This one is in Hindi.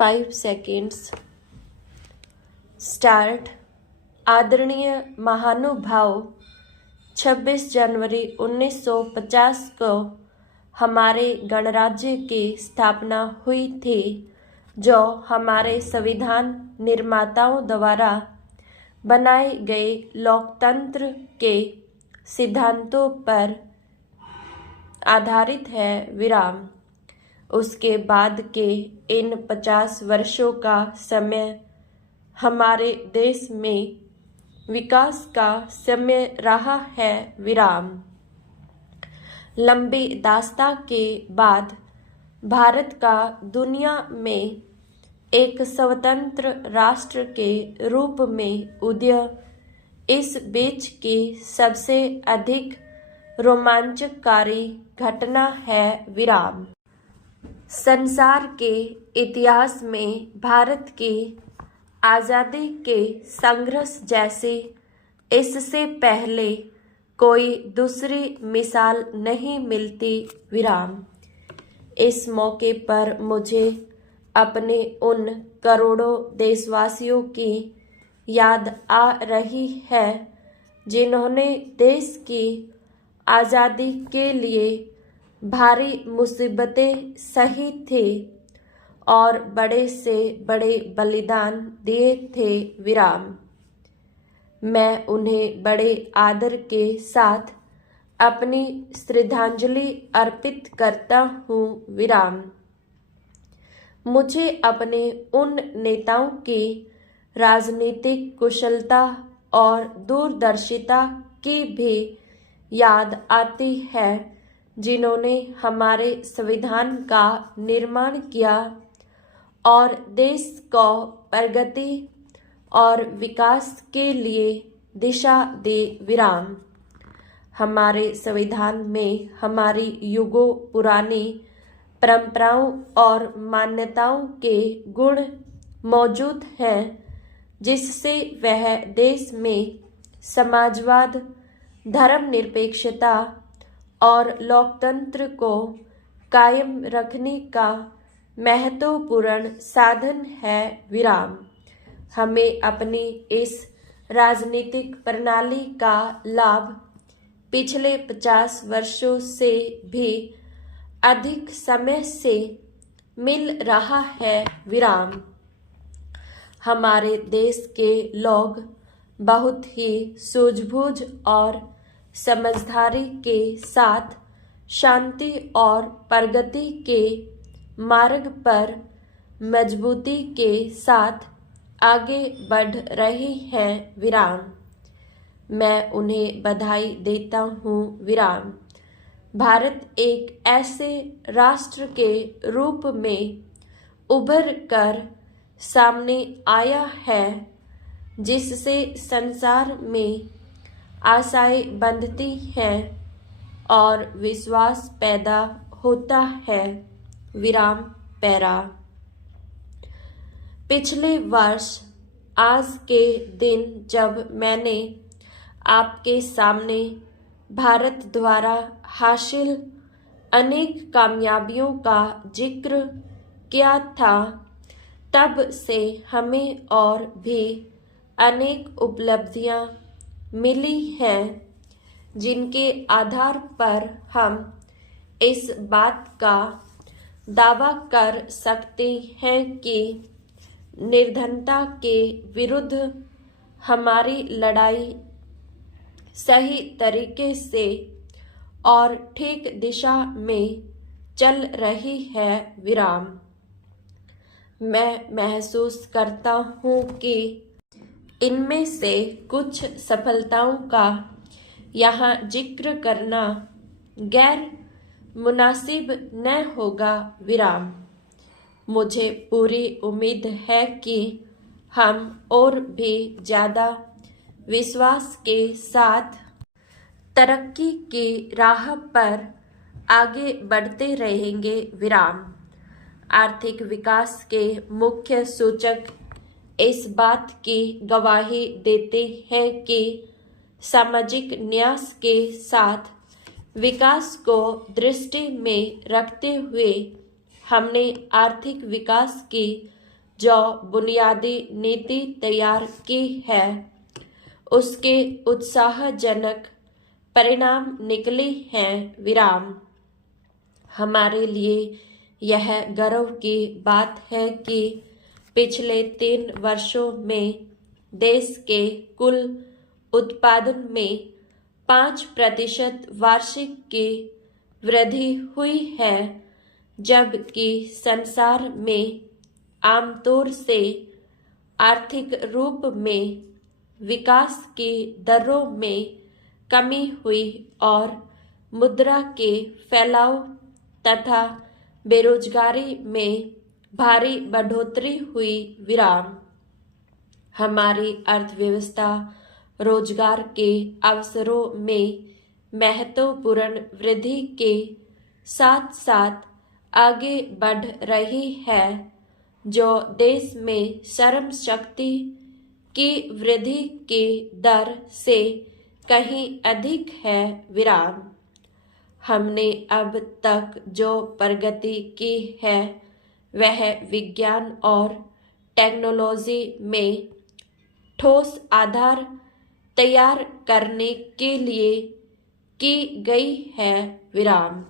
5 सेकेंड्स स्टार्ट। आदरणीय महानुभाव, 26 जनवरी 1950 को हमारे गणराज्य की स्थापना हुई थी, जो हमारे संविधान निर्माताओं द्वारा बनाए गए लोकतंत्र के सिद्धांतों पर आधारित है। विराम। उसके बाद के इन 50 वर्षों का समय हमारे देश में विकास का समय रहा है। विराम। लंबी दास्तां के बाद भारत का दुनिया में एक स्वतंत्र राष्ट्र के रूप में उदय इस बीच की सबसे अधिक रोमांचकारी घटना है। विराम। संसार के इतिहास में भारत की आज़ादी के संघर्ष जैसी इससे पहले कोई दूसरी मिसाल नहीं मिलती। विराम। इस मौके पर मुझे अपने उन करोड़ों देशवासियों की याद आ रही है जिन्होंने देश की आज़ादी के लिए भारी मुसीबतें सही थी और बड़े से बड़े बलिदान दिए थे। विराम। मैं उन्हें बड़े आदर के साथ अपनी श्रद्धांजलि अर्पित करता हूँ। विराम। मुझे अपने उन नेताओं की राजनीतिक कुशलता और दूरदर्शिता की भी याद आती है जिन्होंने हमारे संविधान का निर्माण किया और देश को प्रगति और विकास के लिए दिशा दी। विराम। हमारे संविधान में हमारी युगों पुरानी परंपराओं और मान्यताओं के गुण मौजूद हैं, जिससे वह देश में समाजवाद, धर्मनिरपेक्षता और लोकतंत्र को कायम रखने का महत्वपूर्ण साधन है। विराम। हमें अपनी इस राजनीतिक प्रणाली का लाभ पिछले 50 वर्षों से भी अधिक समय से मिल रहा है। विराम। हमारे देश के लोग बहुत ही सूझबूझ और समझदारी के साथ शांति और प्रगति के मार्ग पर मजबूती के साथ आगे बढ़ रहे हैं। विराम। मैं उन्हें बधाई देता हूँ। विराम। भारत एक ऐसे राष्ट्र के रूप में उभर कर सामने आया है जिससे संसार में आशाएं बंधती हैं और विश्वास पैदा होता है। विराम। पैरा। पिछले वर्ष आज के दिन जब मैंने आपके सामने भारत द्वारा हासिल अनेक कामयाबियों का जिक्र किया था, तब से हमें और भी अनेक उपलब्धियां मिली हैं जिनके आधार पर हम इस बात का दावा कर सकते हैं कि निर्धनता के विरुद्ध हमारी लड़ाई सही तरीके से और ठीक दिशा में चल रही है। विराम। मैं महसूस करता हूँ कि इनमें से कुछ सफलताओं का यहाँ जिक्र करना गैर मुनासिब न होगा। विराम। मुझे पूरी उम्मीद है कि हम और भी ज़्यादा विश्वास के साथ तरक्की की राह पर आगे बढ़ते रहेंगे। विराम। आर्थिक विकास के मुख्य सूचक इस बात की गवाही देते हैं कि सामाजिक न्याय के साथ विकास को दृष्टि में रखते हुए हमने आर्थिक विकास की जो बुनियादी नीति तैयार की है उसके उत्साहजनक परिणाम निकले हैं। विराम। हमारे लिए यह गर्व की बात है कि पिछले 3 वर्षों में देश के कुल उत्पादन में 5% वार्षिक की वृद्धि हुई है, जबकि संसार में आमतौर से आर्थिक रूप में विकास की दरों में कमी हुई और मुद्रा के फैलाव तथा बेरोजगारी में भारी बढ़ोतरी हुई। विराम। हमारी अर्थव्यवस्था रोजगार के अवसरों में महत्वपूर्ण वृद्धि के साथ साथ आगे बढ़ रही है, जो देश में श्रम शक्ति की वृद्धि की दर से कहीं अधिक है। विराम। हमने अब तक जो प्रगति की है वह विज्ञान और टेक्नोलॉजी में ठोस आधार तैयार करने के लिए की गई है। विराम।